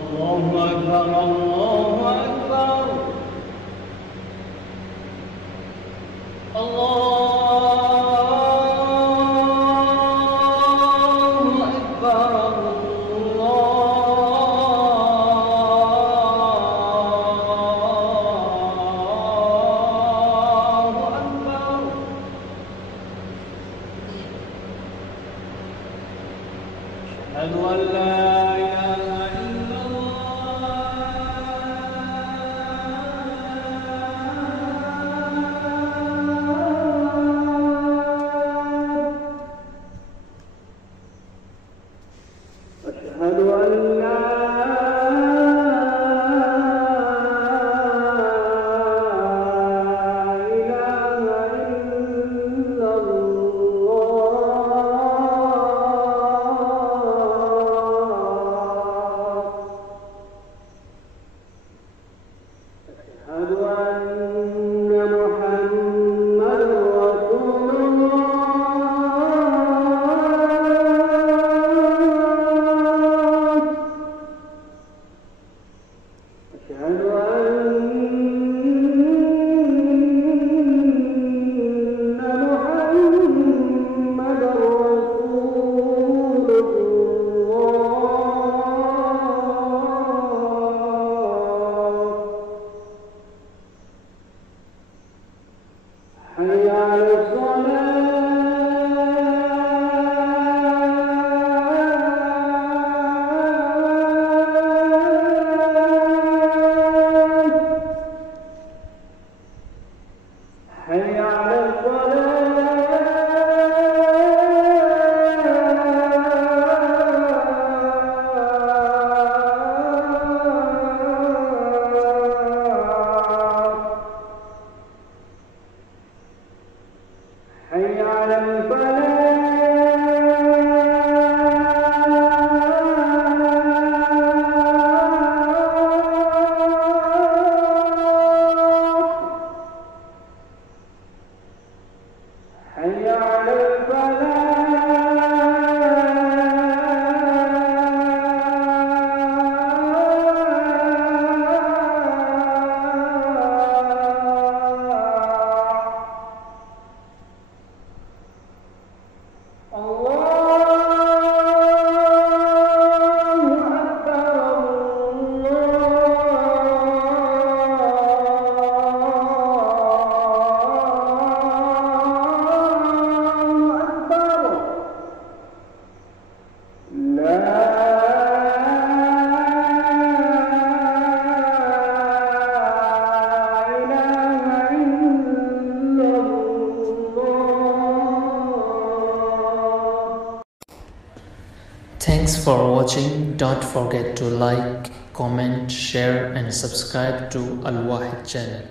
الله أكبر الله أكبر الله أكبر أشهد أن لا إله إلا الله أشهد أن لا أشهد أن محمدًا رسول الله أشهد أن محمدًا رسول الله حي على الصلاة حي على حي على الفلاح حي على Thanks for watching. Don't forget to like, comment, share and subscribe to Al Wahid channel.